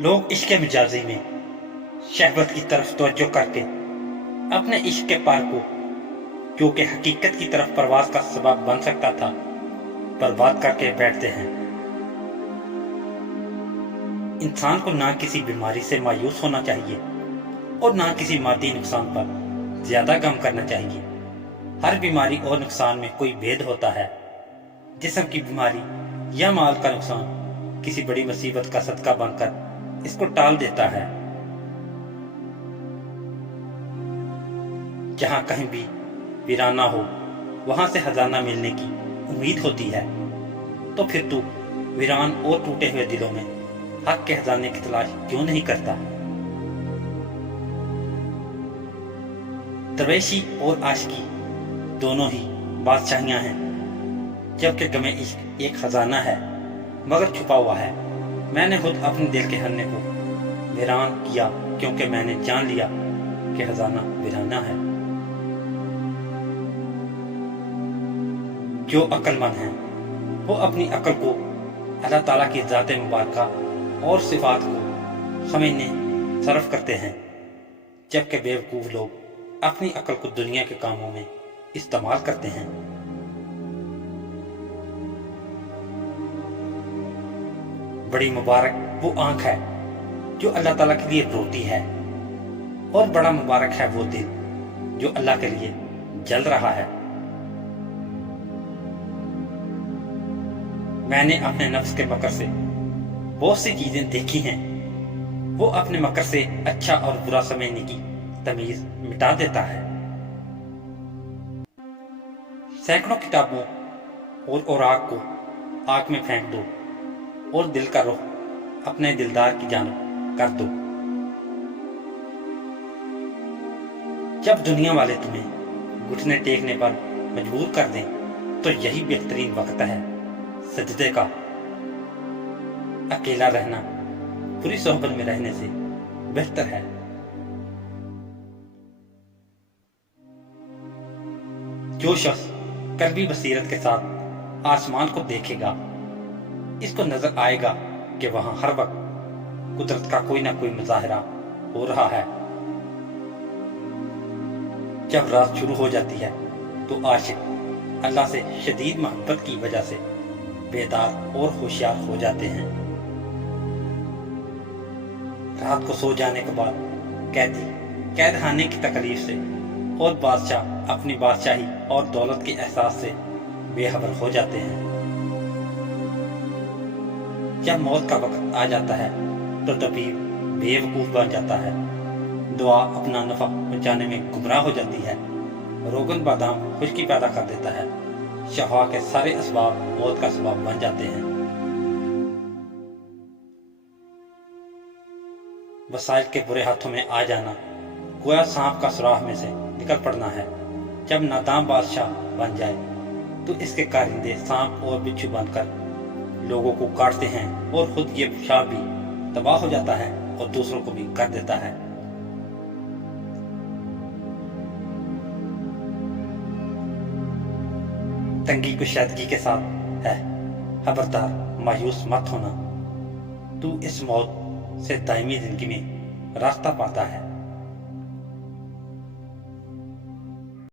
لوگ عشق مجازی میں شہوت کی طرف توجہ کر کے اپنے عشق کے پار کو، جو کہ حقیقت کی طرف پرواز کا سبب بن سکتا تھا، برباد کر کے بیٹھتے ہیں۔ انسان کو نہ کسی بیماری سے مایوس ہونا چاہیے اور نہ کسی مادی نقصان پر زیادہ غم کرنا چاہیے۔ ہر بیماری اور نقصان میں کوئی بھید ہوتا ہے۔ جسم کی بیماری یا مال کا نقصان کسی بڑی مصیبت کا صدقہ بن کر اس کو ٹال دیتا ہے۔ جہاں کہیں بھی ویرانہ ہو، وہاں سے خزانہ ملنے کی امید ہوتی ہے، تو پھر تو ویران اور ٹوٹے ہوئے دلوں میں حق کے خزانے کی تلاش کیوں نہیں کرتا؟ درویشی اور عاشقی دونوں ہی بادشاہیاں ہیں، جبکہ غم عشق ایک خزانہ ہے مگر چھپا ہوا ہے۔ میں نے خود اپنے دل کے خانے کو ویران کیا کیونکہ میں نے جان لیا کہ خزانہ ویرانہ ہے۔ جو عقل مند ہیں وہ اپنی عقل کو اللہ تعالیٰ کی ذات مبارکہ اور صفات کو سمجھنے صرف کرتے ہیں، جبکہ بیوقوف لوگ اپنی عقل کو دنیا کے کاموں میں استعمال کرتے ہیں۔ بڑی مبارک وہ آنکھ ہے جو اللہ تعالیٰ کے لیے روتی ہے، اور بڑا مبارک ہے وہ دل جو اللہ کے لیے جل رہا ہے۔ میں نے اپنے نفس کے مکر سے بہت سی چیزیں دیکھی ہیں۔ وہ اپنے مکر سے اچھا اور برا سمجھنے کی تمیز مٹا دیتا ہے۔ سینکڑوں کتابوں اور اوراق کو آگ میں پھینک دو اور دل کا رخ اپنے دلدار کی جانب کر دو۔ جب دنیا والے تمہیں گھٹنے ٹیکنے پر مجبور کر دیں تو یہی بہترین وقت ہے سجدے کا۔ اکیلا رہنا بری صحبت میں رہنے سے بہتر ہے۔ جو شخص قلبی بصیرت کے ساتھ آسمان کو دیکھے گا، اس کو نظر آئے گا کہ وہاں ہر وقت قدرت کا کوئی نہ کوئی مظاہرہ ہو رہا ہے۔ جب رات شروع ہو جاتی ہے تو عاشق اللہ سے شدید محبت کی وجہ سے بیدار اور ہوشیار ہو جاتے ہیں۔ رات کو سو جانے کے بعد قیدی قید خانے کی تکلیف سے اور بادشاہ اپنی بادشاہی اور دولت کے احساس سے بے خبر ہو جاتے ہیں۔ جب موت کا وقت آ جاتا ہے تو طبیب بے وقوف بن جاتا ہے، دعا اپنا نفع پہنچانے میں گمراہ ہو جاتی ہے، روغن بادام خشکی پیدا کر دیتا ہے، شفا کے سارے اسباب موت کا سبب بن جاتے ہیں۔ وسائل کے برے ہاتھوں میں آ جانا گویا سانپ کا سوراخ میں سے نکل پڑنا ہے۔ جب نادان بادشاہ بن جائے تو اس کے کارندے سانپ اور بچھو بن کر لوگوں کو کاٹتے ہیں، اور خود یہ شاہ بھی تباہ ہو جاتا ہے اور دوسروں کو بھی کر دیتا ہے۔ تنگی کشادگی کے ساتھ ہے، خبردار مایوس مت ہونا، تو اس موت سے دائمی زندگی میں راستہ پاتا ہے۔